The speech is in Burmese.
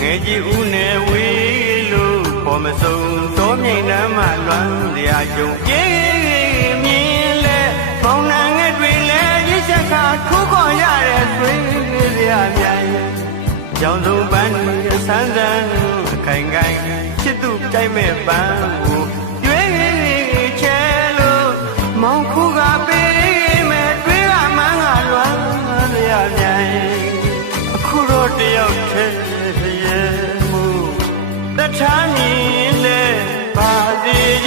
ငယ်ကြီးဦးနဲ့ဝေးလို့ပေါ်မစုံတော်မြိန်နှမ်းမှလွမ်းရာကြုံကြေးမြင်လဲပေါင်နှံငယ်တွေလဲရစ်ချက်ခါထိုးခေါ်ရတဲ့တွင်ရမြိုင်ကြောင်စုံပန်းဆန်းဆန်းခိုင်ခိုင်ချစ်သူကြိုက်မဲ့ပန်းကိုရွေးချဲလို့မောင်ခုကပေးမဲ့တွေးကမှန်းကလွမ်းရမြိုင်အခုတော့တယောက်တည်းရဲ့မှုတထားမြင်လဲပါသေး